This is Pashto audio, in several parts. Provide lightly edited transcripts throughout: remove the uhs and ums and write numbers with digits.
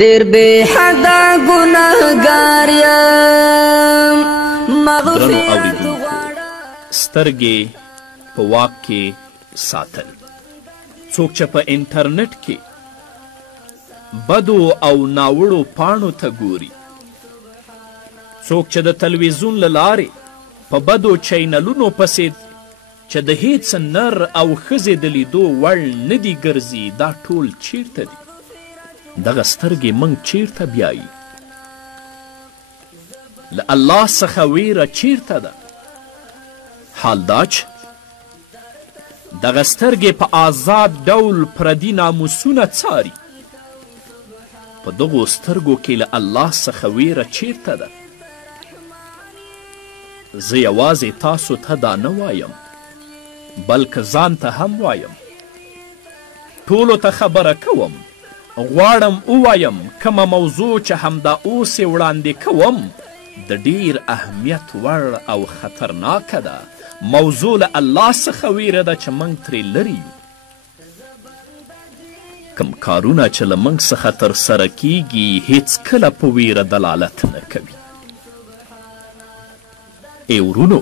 ډېر بې حده ګنهګار یم مغفرت غواړم. سترګې په واک کې ساتل. څوک چې په انټرنټ کې بدو او ناوړو پاڼو ته ګوري، څوک چې د تلویزیون له لارې په بدو چینلونو پسې چې د هیڅ نر او ښځې د لیدو وړ نه دي ګرځي، دا ټول چیرته دي؟ دغه سترګې موږ چیرته بیایي؟ له الله څخه ویره چیرته ده؟ حال دا چې دغه سترګې په آزاد ډول پردي ناموسونه څاري. په دغو سترګو کې له الله څخه ویره چیرته ده؟ زه یوازې تاسو ته دا نه وایم، بلکې ځان ته هم وایم. ټولو ته خبره کوم، غواړم ووایم کومه موضوع چې همدا اوس یې وړاندې کوم د ډیر اهمیت وړ او خطرناکه ده. موضوع له الله څخه ویره ده چې موږ ترې لرې یو. کوم کارونه چې له موږ څخه ترسره کیږي هیڅکله په ویره دلالت نه کوي. ای ورونو،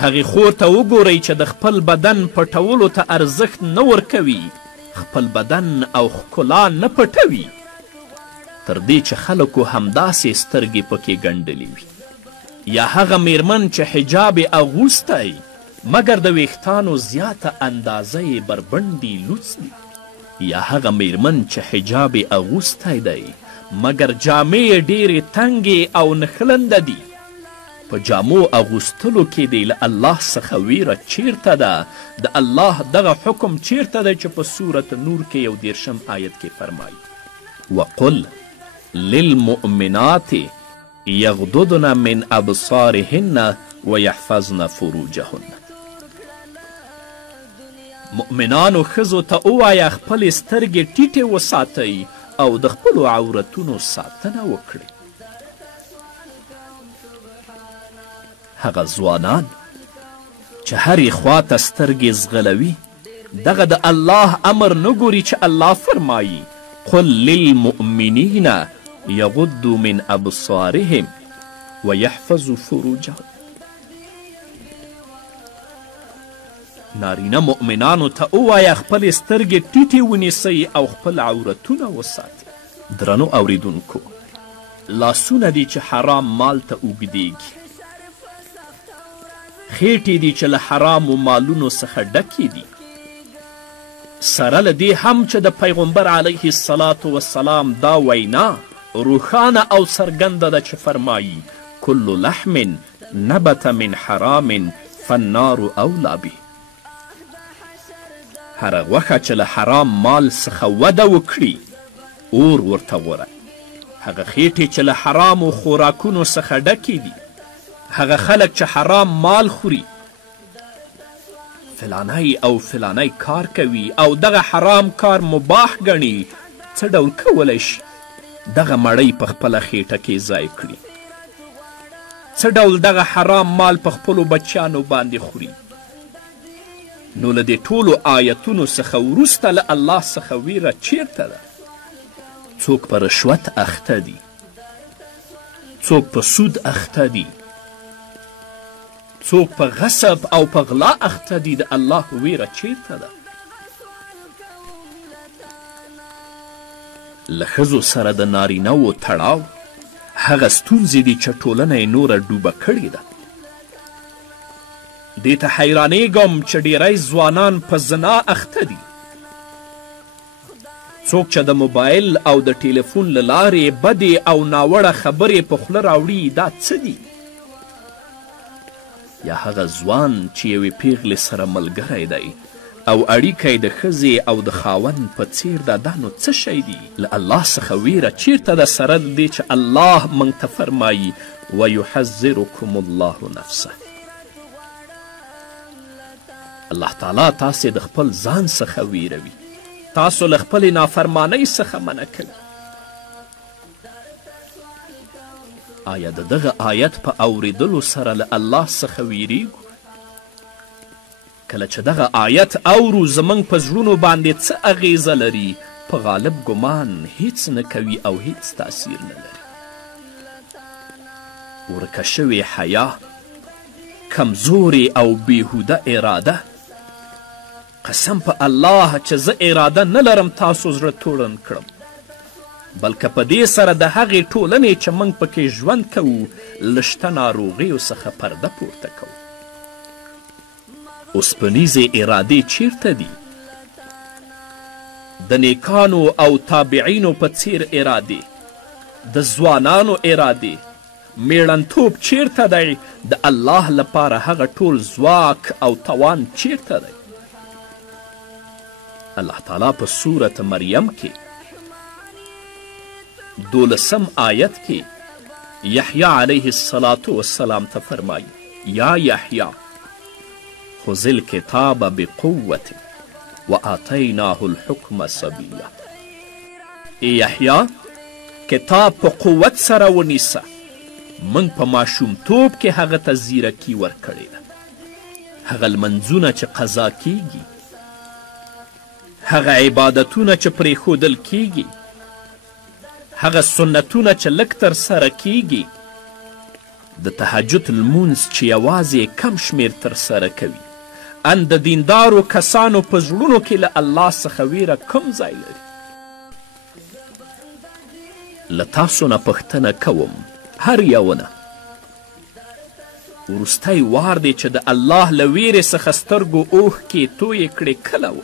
هغې خور ته وګورئ چې د خپل بدن پټولو ته ارزښت نه ورکوي، خپل بدن او ښکلا نه پټوي، تر دې چې خلکو همداسې سترګې پکې ګنډلې وي. یا هغه میرمن چې حجاب یې اغوستی مګر د ویښتانو زیاته اندازه یې بربنډي لوڅ دي. یا هغه میرمن چې حجاب یې اغوستی دی مګر جامې یې ډېرې تنګې او نښلنده دي. په جامو اغوستلو کې دی له الله څخه ویره چیرته ده؟ د الله دغه حکم چیرته دی چې په سورت نور کې 11 آیت کې فرمایي وقل للمؤمنات یغضضن من ابصارهن ویحفظن فروجهن. مؤمنانو ښځو ته ووایه خپلې سترګې ټیټې وساتئ او د خپلو عورتونو ساتنه وکړئ. هغه ځوانان چې هرې خواته سترګې ځغلوي دغه د الله امر نه ګوري چې الله فرمایي قل للمؤمنین یغضوا من ابصارهم ویحفظوا فروجهم. نارینه مؤمنانو ته ووایه خپلې سترګې ټیټې ونیسئ او خپل عورتونه وساتئ. درنو اوریدونکو، لاسونه دي چې حرام مال ته اوږدیږي، خیټې دي چې له حرامو مالونو څخه ډکې دي، سره له دې هم چې د پیغمبر علیه الصلاة والسلام دا وینا روښانه او څرګنده ده چې فرمایي کل لحم نبت من حرام فالنار اولی به. هره غوښه چې له حرام مال څخه وده وکړي اور ورته غوره. هغه خیټې چې له حرامو خوراکونو څخه ډکې دي، هغه خلک چې حرام مال خوري، فلانی او فلانی کار کوي او دغه حرام کار مباح ګڼي، څه ډول کولی شي دغه مړۍ په خپله خیټه کې ځای کړي؟ څه ډول دغه حرام مال په خپلو بچیانو باندې خوري؟ نو له دې ټولو آیتونو څخه وروسته له الله څخه ویره چیرته ده؟ څوک په رشوت اخته دي، څوک په سود اخته دي، څوک په غصب او په غلا اخته دي، د الله ویره چیرته ده؟ له ښځو سره د نارینهو تړاو هغه ستونزې دي چې ټولنه یې نوره ډوبه کړې ده. دې ته حیرانېږم چې ډیری ځوانان په زنا اخته دي. څوک چې د موبایل او د ټلیفون له لارې بدې او ناوړه خبرې په خوله راوړي، دا څه دي؟ یا هغه ځوان چې یوې پیغلې سره ملګری دی او اړیکه یې د ښځې او د خاوند په څیر ده، دا نو څه شی دی؟ له الله څخه ویره چیرته ده؟ سره دې چې الله موږ ته فرمایي ویحذرکم الله نفسه. الله تعالی تاسې د خپل ځان څخه ویروي، تاسو له خپلې نافرمانۍ څخه منع کوي. آیا د دغه آیت په اوریدلو سره له الله څخه ویریږو؟ کله چې دغه آیت اورو زموږ په زړونو باندې څه اغیزه لري؟ په غالب ګمان هیڅ نه کوي او هیڅ تاثیر نه لري. ورکه شوې حیا، کمزورې او بیهوده اراده. قسم په الله چې زه اراده نه لرم تاسو زړه توړن کړم، بلکې په دې سره د هغې ټولنې چې موږ پکې ژوند کوو له شته ناروغیو څخه پرده پورته کوو. اوسپنیزې ارادې چیرته دي؟ د نیکانو او تابعینو په څیر ارادې، د ځوانانو ارادې، میړنتوب چیرته دی؟ د الله لپاره هغه ټول ځواک او توان چیرته دی؟ الله تعالی په سورت مریم کې 12 آیت کې یحیی علیه السلام ته فرمایي: یا یحیی خذ الکتاب بقوة وآتیناه الحکم صبیا. ای یحیی کتاب په قوت سره ونیسه، موږ په ماشومتوب کې هغه ته زیرکي ورکړې ده. هغه لمنځونه چې قضا کیږي، هغه عبادتونه چې پرېښودل کیږي، هغه سنتونه چې لږ ترسره کیږي، د تهجد لمونځ چې یوازې کم شمیر ترسره کوي، ان د دیندارو کسانو په زړونو کې له الله څخه ویره کم ځای لري. له تاسو نه پوښتنه کوم، هر یوونه وروستی وار دی چې د الله له ویرې څخه سترګو اوښکې تویې کړې کله و؟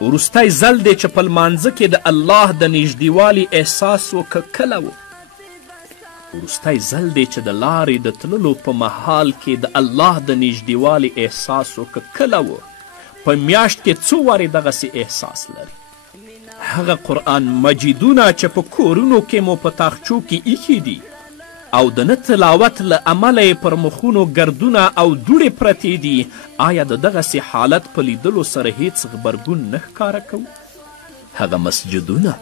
وروستی ځل دی چې په لمانځه کې د الله د نږدېوالي احساس وکړه کله و؟ وروستی ځل دی چې د لارې د تللو په مهال کې د الله د نږدېوالي احساس وکړه کله و؟ په میاشت کې څو وارې دغسې احساس لري؟ هغه قرآن مجیدونه چې په کورونو کې مو په تاخچو کې ایښي دي او د نه تلاوت له امله یې پر مخونو ګردونه او دوړې پرتې دي، آیا د دغسې حالت په لیدلو سره هیڅ غبرګون نه ښکاره کوو؟ هغه مسجدونه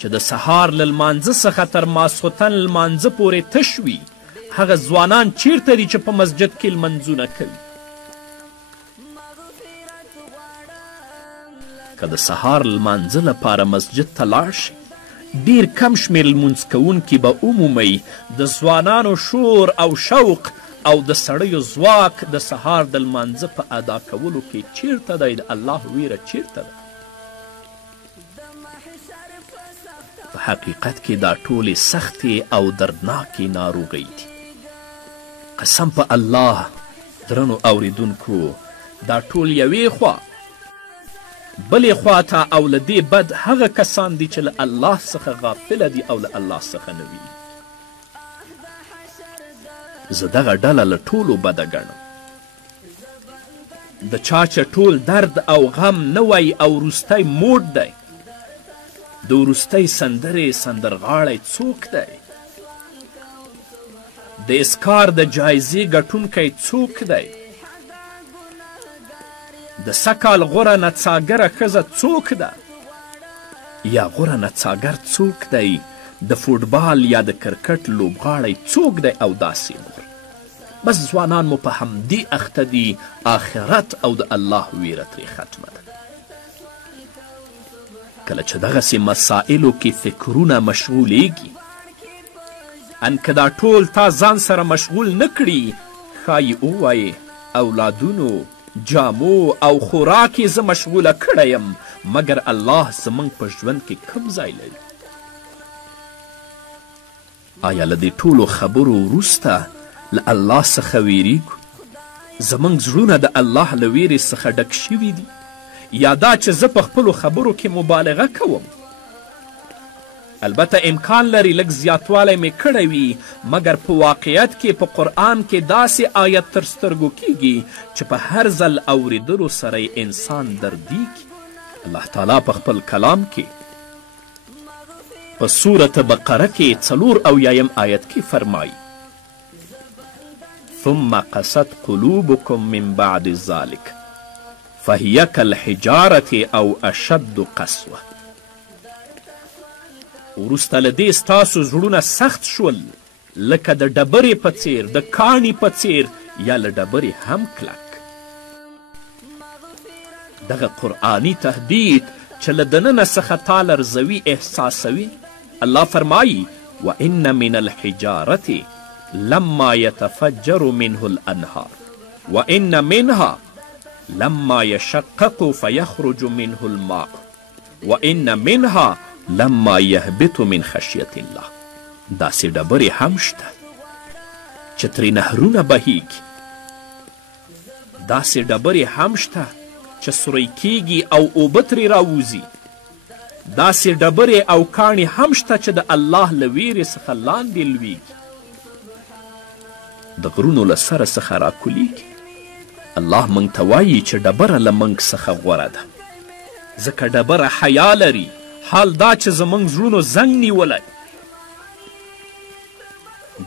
چې د سهار له لمانځه څخه تر ماسخوتن لمانځه پورې تش وي، هغه ځوانان چیرته دي چې په مسجد کې لمنځونه کوي؟ که د سهار لمانځه لپاره مسجد ته لاړ شي، ډیر کم شمیر لمونځ کوونکي به ومومئ د ځوانانو شور او شوق او د سړیو ځواک د سهار د لمانځه په ادا کولو کې چیرته دی؟ د الله ویره چیرته ده؟ په حقیقت کې دا ټولې سختې او دردناکې ناروغۍ دي. قسم په الله درنو اوریدونکو، دا ټول یوې خوا، بلې خواته او له دې بد هغه کسان دي چې له الله څخه غافله دي او له الله څخه نه وي. زه دغه ډله له ټولو بده ګڼم. د چا چې ټول درد او غم نه وی او وروستی موډ دی، د وروستۍ سندرې سندرغاړی څوک دی؟ د اسکار د جایزې ګټونکی څوک دی؟ د سږکال غوره نڅاګره ښځه څوک ده؟ یا غوره نڅاګر څوک دی؟ د فوټبال یا د کرکټ لوبغاړی څوک دی؟ او داسې نور. بس ځوانان مو په همدې اخته دي، آخرت او د الله ویره ترې ختمه ده. کله چې دغسې مسائلو کې فکرونه مشغولیږي، ان که دا ټول تا ځان سره مشغول نه کړي، ښایي ووایې اولادونو، جامو او خوراک یې زه مشغوله کړی یم، مګر الله زموږ په ژوند کې کوم ځای لري؟ آیا له دې ټولو خبرو وروسته له الله څخه ویریږو؟ زموږ زړونه د الله له ویرې څخه ډک شوي دي؟ یا دا چې زه په خپلو خبرو کې مبالغه کوم؟ البته امکان لري لږ زیاتوالی مې کړی وي، مګر په واقعیت کې په قرآن کې داسې آیت تر سترګو کیږي چې په هر ځل اوریدلو سره انسان دردیږي. الله تعالی په خپل کلام کې په سورت بقره کې 4 آیت کې فرمایي: ثم قست قلوبكم من بعد ذلك فهي كالحجارة او اشد قسوه. وروسته له دې ستاسو زړونه سخت شول لکه د ډبرې په څیر، د کاڼي په څیر، یا له ډبرې هم کلک. دغه قرآني تهدید چې له دننه څخه تا لرزوي احساسوي. الله فرمایي وان من الحجارة لما يتفجر منه الانهار وان منها لما يشقق فيخرج منه الماء وان منها لما يهبط من خشية الله. داسې ډبرې هم شته چې ترې نهرونه بهیږي، داسې ډبرې هم شته چې سوری کیږي او اوبه ترې راوځي، داسې ډبرې او کاڼې هم شته چې د الله له ویرې څخه لاندې لویږي، د غرونو له سره څخه راکولیږي. الله موږ ته وایي چې ډبره له موږ څخه غوره ده، ځکه ډبره حیا لري. حال دا چې زموږ زړونو زنګ نیولی،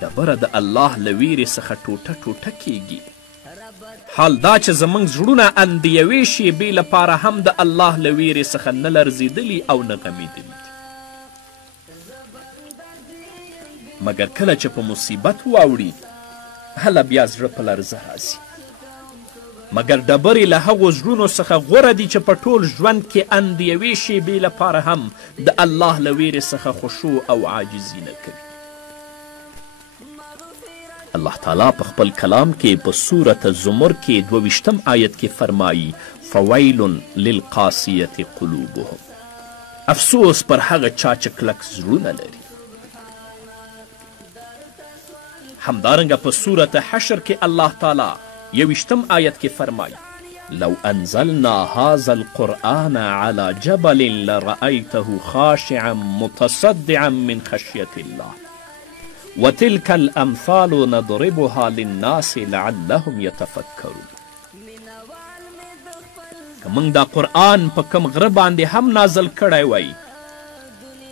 ډبره د الله له ویرې څخه ټوټه ټوټه کیږي. حال دا چې زموږ زړونه اند یوې شیبې لپاره هم د الله له ویرې څخه نه لرزېدلي او نه غمیدلي دي. مګر کله چې په مصیبت واوړي هله بیا زړه په لرزه راځي. مګر ډبرې له هغو زړونو څخه غوره دي چې په ټول ژوند کې اند یوې شیبې لپاره هم د الله له ویرې څخه خشوع او عاجزي نه کوي. الله تعالی په خپل کلام کې په سورة الزمر کې 22 آیت کې فرمایي فویل للقاسیة قلوبهم. افسوس پر هغه چا چې کلک زړونه لري. همدارنګه په سورة حشر کې الله تعالی 21 آیت کې فرمایي لو انزلنا هذا القرآن على جبل لرأيته خاشعا متصدعا من خشية الله وتلك الأمثال نضربها للناس لعلهم يتفكرون. که موږ دا قرآن په کم غره باندې هم نازل کړی وی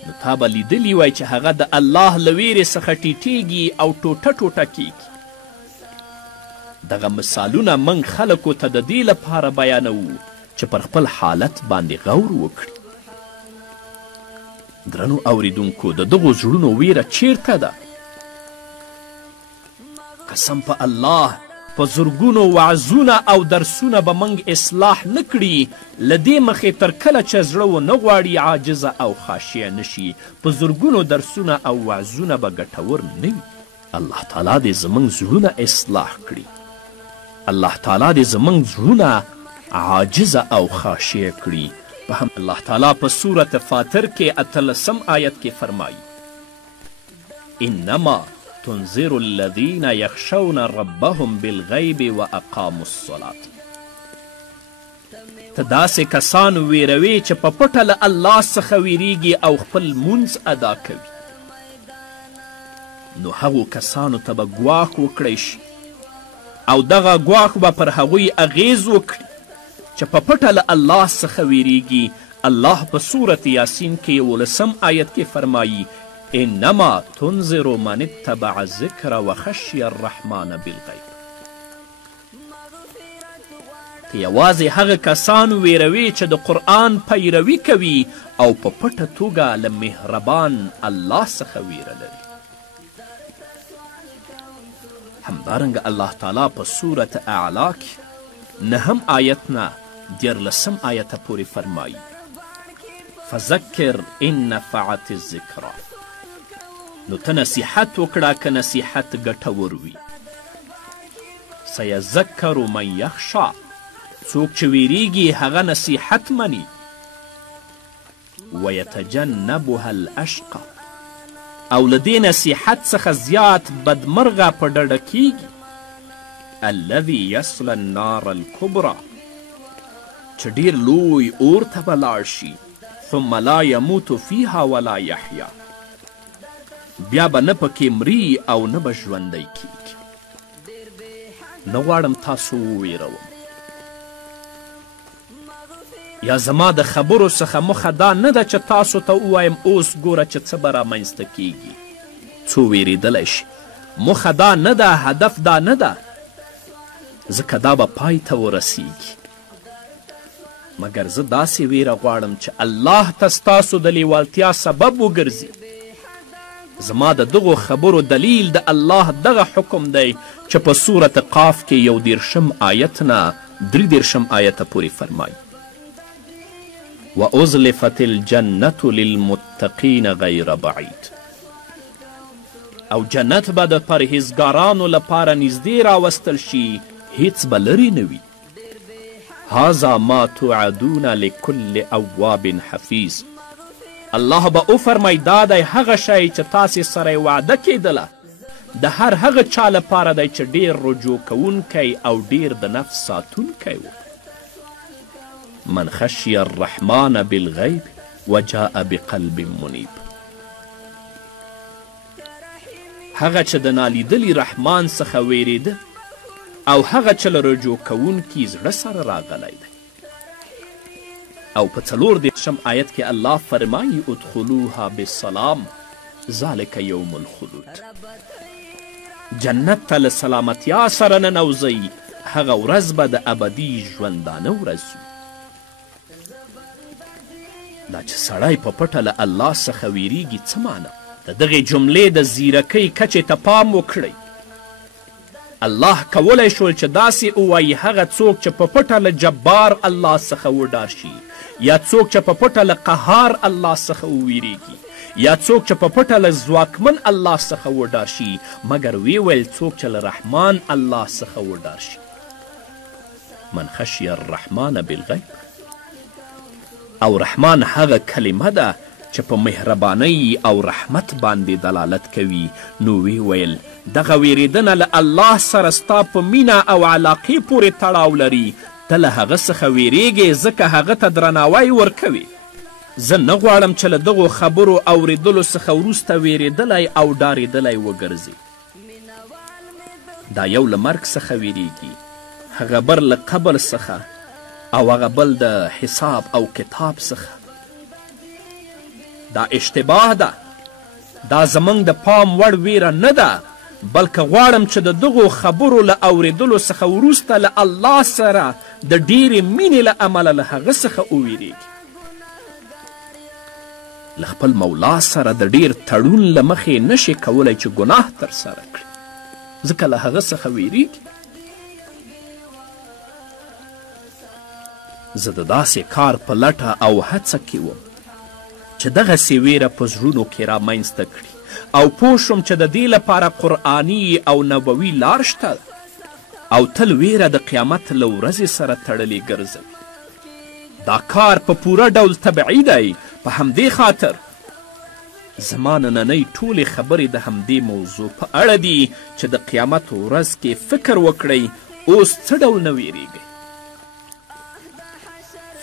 نو تا به لیدلی وی چې هغه د الله له ویرې څخه ټیټیږي او ټوټه ټوټه کیږي. دغه مثالونه موږ خلکو ته د دې لپاره بیانوو چې پر خپل حالت باندې غور وکړي. درنو اوریدونکو د دغو زړونو ویره چیرته ده؟ قسم په الله په زرګونو وعظونه او درسونه به موږ اصلاح نه کړي، له دې مخې تر کله چې زړه ونه غواړي عاجزه او خاشعه نشي په زرګونو درسونه او وعظونه به ګټور نه وي. الله تعالی دې زموږ زړونه اصلاح کړي. الله تعالی دې زموږ زړونه عاجزه او خاشعه کړي. په هم الله تعالی په سورة فاطر کې 18 آیت کې فرمایي انما تنذر الذين يخشون ربهم بالغیب واقاموا الصلاة. ته داسې کسان ویروي چې په پټه له الله څخه ویریږي او خپل مونځ ادا کوي. نو هغو کسانو ته به ګواښ وکړی شي او دغه ګواښ به پر هغوی اغیز وکړي چې په پټه له الله څخه ویریږي. الله په سورة یاسین کې 11 آیت کې فرمایي انما تنذر من اتبع الذکر وخشی الرحمن بالغیب. ته یوازې هغه کسان ویروي چې د قرآن پیروي کوي او په پټه توګه له مهربان الله څخه ویره لري. همدارنګه الله تعالی په سورة اعلا کې 9 آیت نه 14 آیته پورې فرمایي فذکر ان نفعت الذکرى. نو ته نصیحت وکړه که نصیحت ګټور وي. سیذکر من یخشا. څوک چې ویریږي هغه نصیحت مني. ویتجنبها الاشقى. او له دې نصیحت څخه زیات بدمرغه په ډډه کیږي. الذي یصل النار الکبرى. چې ډیر لوی اور ته به لاړ شي ثم لا یموت فیها ولا یحیا. بیا به نه پکې مري او نه به ژوندی کیږي. نه غواړم تاسو وویروم یا زما د خبرو څخه موخه دا نه ده چې تاسو ته ووایم اوس ګوره چې څه به رامنځته کیږي. څو ویریدلی شي. موخه دا نه ده، هدف دا نه ده، ځکه دا به پای ته ورسیږي. مګر زه داسې ویره غواړم چې الله ته ستاسو د لیوالتیا سبب وګرځي. زما د دغو خبرو دلیل د الله دغه حکم دی چې په سورة قاف کې 11 آیت نه 13 آیته پورې فرمایي وازلفت الجنة للمتقین غیر بعید. او جنت به د پرهیزګارانو لپاره نږدې راوستل شي، هیڅ به لرې نه وي. هذا ما توعدون لكل اواب حفیظ. الله به وفرمی دا دی هغه شی چې تاسې سره یې وعده کیدله د هر هغه چا لپاره دی چې ډیر رجوع کوونکی او ډیر د نفس ساتونکی و. من خشی الرحمن بالغیب وجاء بقلب منیب. هغه چې د نالیدلي رحمان څخه ویریده او هغه چې له رجوع کوونکي زړه سره راغلی دی. او په 4 آیت کې الله فرمایي ادخلوها بالسلام ذلک یوم الخلود. جنت ته له سلامتیا سره ننوځئ، هغه ورځ به د ابدي ژوندانه ورځ وي. دا چې سړی په پټه له الله څخه ویریږي څه معنی؟ د دغې جملې د زیرکۍ کچې ته پام وکړئ. الله کولی شول چې داسې ووایي هغه څوک چې په پټه له جبار الله څخه وډار شي، یا څوک چې په پټه له قهار الله څخه وویریږي، یا څوک چې په پټه له ځواکمن الله څخه وډار شي، مګر وی ویل څوک چې له رحمان الله څخه وډار شي. من خشی الرحمن بالغیب. او رحمان هغه کلمه ده چې په مهربانۍ او رحمت باندې دلالت کوي. نو وی ویل دغه ویریدنه له الله سره ستا په مینه او علاقې پورې تړاو لري. ته له هغه څخه ویریږې ځکه هغه ته درناوی ورکوي. زه نه غواړم چې له دغو خبرو اوریدلو څخه وروسته ویریدلی او ډارېدلی وګرځي. دا یو له مرګ څخه ویریږي، هغه بر له قبر څخه، او هغه بل د حساب او کتاب څخه. دا اشتباه ده. دا زموږ د پام وړ ویره نه ده، بلکه غواړم چې د دغو خبرو له اوریدلو څخه وروسته له الله سره د ډیرې مینې له امله له هغه څخه وویریږي. له خپل مولا سره د ډیر تړون له مخې نشي کولی چې ګناه ترسره کړي، ځکه له هغه څخه ویریږي. زه د داسې کار په لټه او هڅه کې وم چې دغسې ویره په زړونو کې رامنځته کړي، او پوه شوم چې د دې لپاره قرآني او نبوي لار شته او تل ویره د قیامت له ورځې سره تړلې ګرځوي. دا کار په پوره ډول طبیعي دی. په همدې خاطر زما نننۍ ټولې خبرې د همدې موضوع په اړه دي چې د قیامت ورځ کې فکر وکړئ اوس څه ډول نه ویریږئ.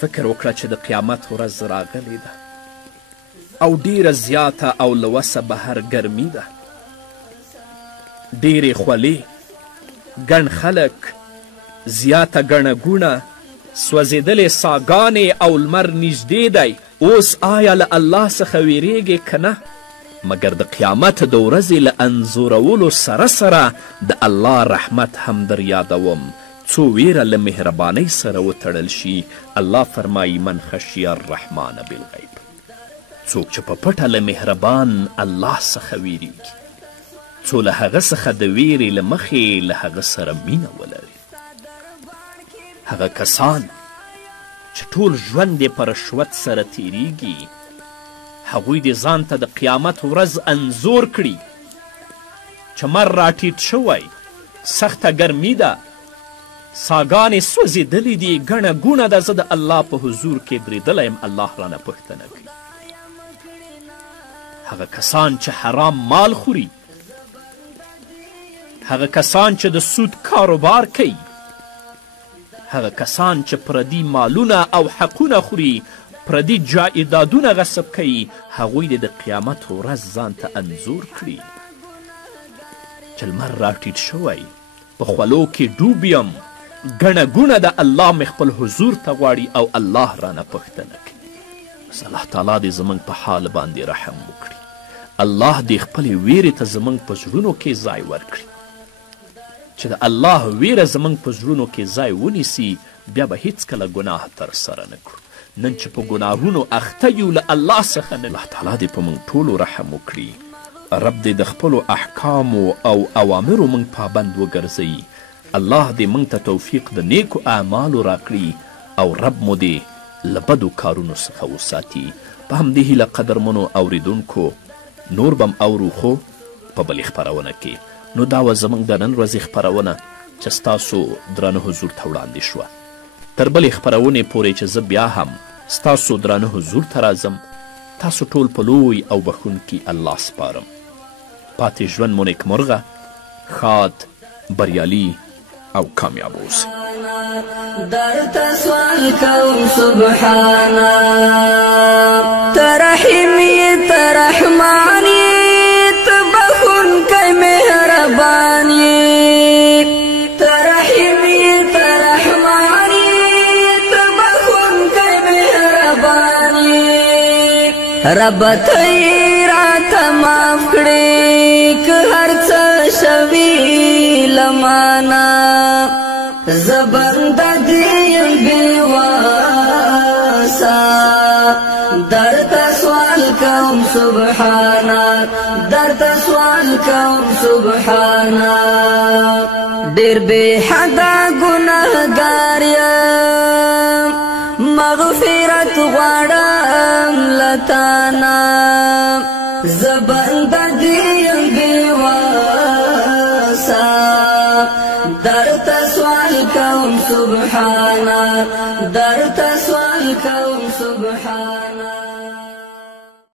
فکر وکړه چې د قیامت ورځ راغلې ده او ډیره زیاته او له وسه بهر ګرمي ده. ډیرې خولې، ګڼ خلک، زیاته ګڼه ګوڼه، سوځېدلې ساګانې او لمر نږدې دی. اوس آیا له الله څخه ویریږې که نه؟ مګر د قیامت د ورځې له انځورولو سره سره د الله رحمت هم در یادوم څو ویره له مهربانۍ سره وتړل شي. الله فرمایي من خشی الرحمن بالغیب. څوک چې په پټه له مهربان الله څخه ویریږي، څو له هغه څخه د ویرې له مخې له هغه سره مینه ولري. هغه کسان چې ټول ژوند یې په رشوت سره تیریږي، هغوی دې ځان ته د قیامت ورځ انځور کړي چې مر راټیټ شوی، سخته ګرمي ده، ساګانې سوځېدلې دي، ګڼه ګوڼه ده. زه د الله په حضور کې درېدلی یم، الله رانه پوښتنه کوي. هغه کسان چې حرام مال خوري، هغه کسان چې د سود کاروبار کوي، هغه کسان چې پردي مالونه او حقونه خوري، پردي جایدادونه غصب کوي، هغوی د قیامت ورځ ځان ته انځور کړي چې لمر راټیټ شوی، په خولو کې ډوب یم، ګڼه ګوڼه د الله مې خپل حضور ته غواړي او الله رانه پوښتنه کوي. بس الله تعالی دې زموږ په حال باندې رحم وکړي. الله دې خپلې ویرې ته زموږ په زړونو کې ځای ورکړي. چې د الله ویره زموږ په زړونو کې ځای ونیسي، بیا به هیڅکله ګناه ترسره نه کړو. نن چې په ګناهونو اخته یو له الله څخه نه. الله تعالی دې په موږ ټولو رحم وکړي. رب دې د خپلو احکامو او اوامرو موږ پابند وګرځوي. الله دې موږ ته توفیق د نیکو اعمالو راکړي او رب مو دې له بدو کارونو څخه وساتي. په همدې هیله قدرمنو اوریدونکو نور بم اورو خو په بلې خپرونه کې. نو دا وه زموږ د نن ورځې خپرونه چې ستاسو درانه حضور ته وړاندې شوه. تر بلې خپرونې پورې چې زه بیا هم ستاسو درانه حضور ته راځم، تاسو ټول په لوی او بخښونکي الله سپارم. پاتې ژوند مو نیکمرغه، ښاد، بریالي او کامیاب اوسئ. درته سوال کوم سبحانا، ته رحیم یې ته رحمان یې ته بخښونکی مهربان یې، ته رحیم یې ته رحمان یې ته بخښونکی مهربان یې. رب ته یې راته معاف کړې که هر څه شوي له مانه، زه بنده دې یم بېواسه، درته سوال کوم سبحانا، درته سوال کوم سبحانا. ډېر بې حده ګنهګار یم، مغفرت غواړم له تانه، زه بنده دې یم بېواسه، درته سوال کوم سبحانا، درته سوال کوم سبحانا.